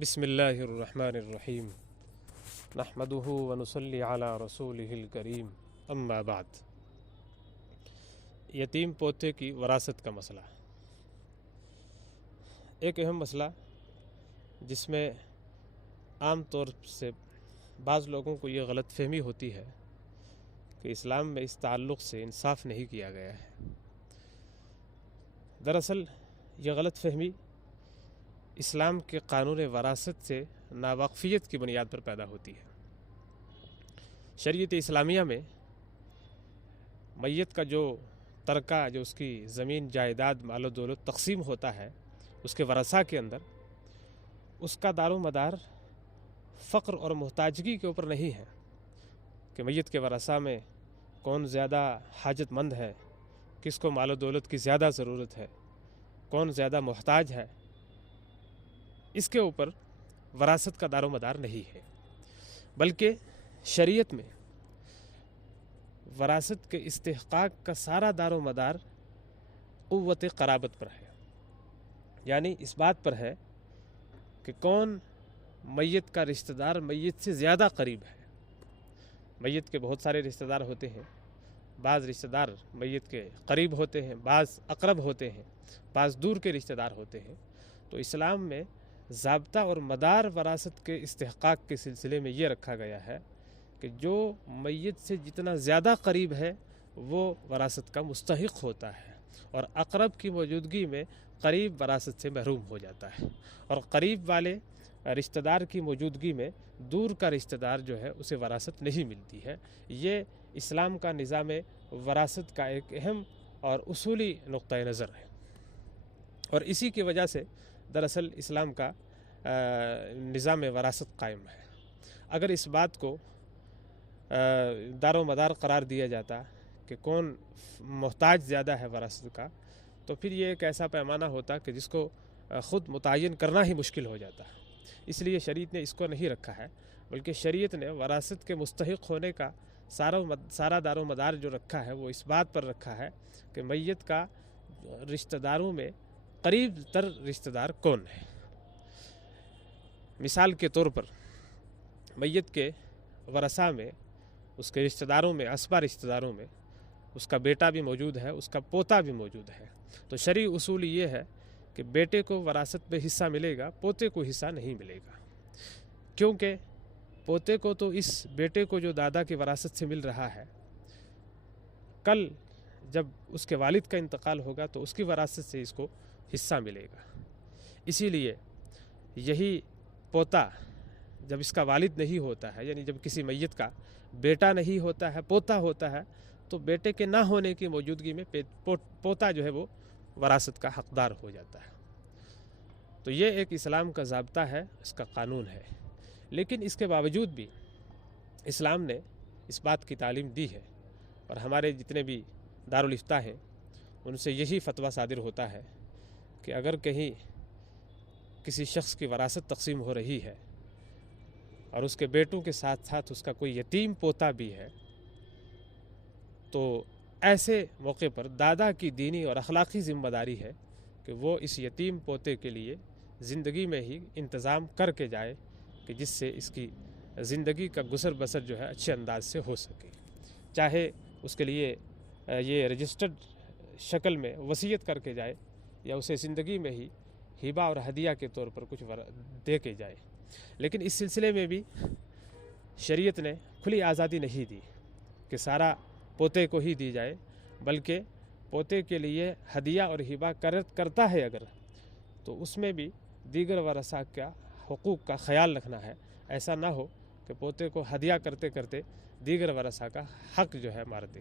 بسم اللہ الرحمن الرحیم نحمدہ ونصلی علی رسولہ الکریم اما بعد۔ یتیم پوتے کی وراثت کا مسئلہ ایک اہم مسئلہ جس میں عام طور سے بعض لوگوں کو یہ غلط فہمی ہوتی ہے کہ اسلام میں اس تعلق سے انصاف نہیں کیا گیا ہے۔ دراصل یہ غلط فہمی اسلام کے قانون وراثت سے ناواقفیت کی بنیاد پر پیدا ہوتی ہے۔ شریعت اسلامیہ میں میت کا جو ترکہ، جو اس کی زمین جائیداد مال و دولت تقسیم ہوتا ہے اس کے ورثاء کے اندر، اس کا دار و مدار فقر اور محتاجگی کے اوپر نہیں ہے کہ میت کے ورثاء میں کون زیادہ حاجت مند ہے، کس کو مال و دولت کی زیادہ ضرورت ہے، کون زیادہ محتاج ہے۔ اس کے اوپر وراثت کا دار و مدار نہیں ہے، بلکہ شریعت میں وراثت کے استحقاق کا سارا دار و مدار قوت قرابت پر ہے، یعنی اس بات پر ہے کہ کون میت کا رشتہ دار میت سے زیادہ قریب ہے۔ میت کے بہت سارے رشتہ دار ہوتے ہیں، بعض رشتہ دار میت کے قریب ہوتے ہیں، بعض اقرب ہوتے ہیں، بعض دور کے رشتہ دار ہوتے ہیں۔ تو اسلام میں ضابطہ اور مدار وراثت کے استحقاق کے سلسلے میں یہ رکھا گیا ہے کہ جو میت سے جتنا زیادہ قریب ہے وہ وراثت کا مستحق ہوتا ہے، اور اقرب کی موجودگی میں قریب وراثت سے محروم ہو جاتا ہے، اور قریب والے رشتہ دار کی موجودگی میں دور کا رشتہ دار جو ہے اسے وراثت نہیں ملتی ہے۔ یہ اسلام کا نظام وراثت کا ایک اہم اور اصولی نقطہ نظر ہے، اور اسی کی وجہ سے دراصل اسلام کا نظام وراثت قائم ہے۔ اگر اس بات کو دار و مدار قرار دیا جاتا کہ کون محتاج زیادہ ہے وراثت کا، تو پھر یہ ایک ایسا پیمانہ ہوتا کہ جس کو خود متعین کرنا ہی مشکل ہو جاتا ہے۔ اس لیے شریعت نے اس کو نہیں رکھا ہے، بلکہ شریعت نے وراثت کے مستحق ہونے کا سارا دار و مدار جو رکھا ہے وہ اس بات پر رکھا ہے کہ میت کا رشتہ داروں میں قریب تر رشتہ دار کون ہے۔ مثال کے طور پر میت کے ورثاء میں، اس کے رشتہ داروں میں، اسبا رشتہ داروں میں اس کا بیٹا بھی موجود ہے، اس کا پوتا بھی موجود ہے۔ تو شرعی اصول یہ ہے کہ بیٹے کو وراثت میں حصہ ملے گا، پوتے کو حصہ نہیں ملے گا، کیونکہ پوتے کو تو اس بیٹے کو جو دادا کی وراثت سے مل رہا ہے، کل جب اس کے والد کا انتقال ہوگا تو اس کی وراثت سے اس کو حصہ ملے گا۔ اسی لیے یہی پوتا جب اس کا والد نہیں ہوتا ہے، یعنی جب کسی میت کا بیٹا نہیں ہوتا ہے، پوتا ہوتا ہے، تو بیٹے کے نہ ہونے کی موجودگی میں پوتا جو ہے وہ وراثت کا حقدار ہو جاتا ہے۔ تو یہ ایک اسلام کا ضابطہ ہے، اس کا قانون ہے، لیکن اس کے باوجود بھی اسلام نے اس بات کی تعلیم دی ہے، اور ہمارے جتنے بھی دارالافتاء ہیں ان سے یہی فتویٰ صادر ہوتا ہے کہ اگر کہیں کسی شخص کی وراثت تقسیم ہو رہی ہے اور اس کے بیٹوں کے ساتھ ساتھ اس کا کوئی یتیم پوتا بھی ہے، تو ایسے موقع پر دادا کی دینی اور اخلاقی ذمہ داری ہے کہ وہ اس یتیم پوتے کے لیے زندگی میں ہی انتظام کر کے جائے کہ جس سے اس کی زندگی کا گزر بسر جو ہے اچھے انداز سے ہو سکے، چاہے اس کے لیے یہ رجسٹرڈ شکل میں وصیت کر کے جائے یا اسے زندگی میں ہی ہبہ اور ہدیہ کے طور پر کچھ دے کے جائے۔ لیکن اس سلسلے میں بھی شریعت نے کھلی آزادی نہیں دی کہ سارا پوتے کو ہی دی جائے، بلکہ پوتے کے لیے ہدیہ اور ہبہ کرتا ہے اگر، تو اس میں بھی دیگر ورثاء کا حقوق کا خیال رکھنا ہے۔ ایسا نہ ہو کہ پوتے کو ہدیہ کرتے کرتے دیگر ورثاء کا حق جو ہے مار دے۔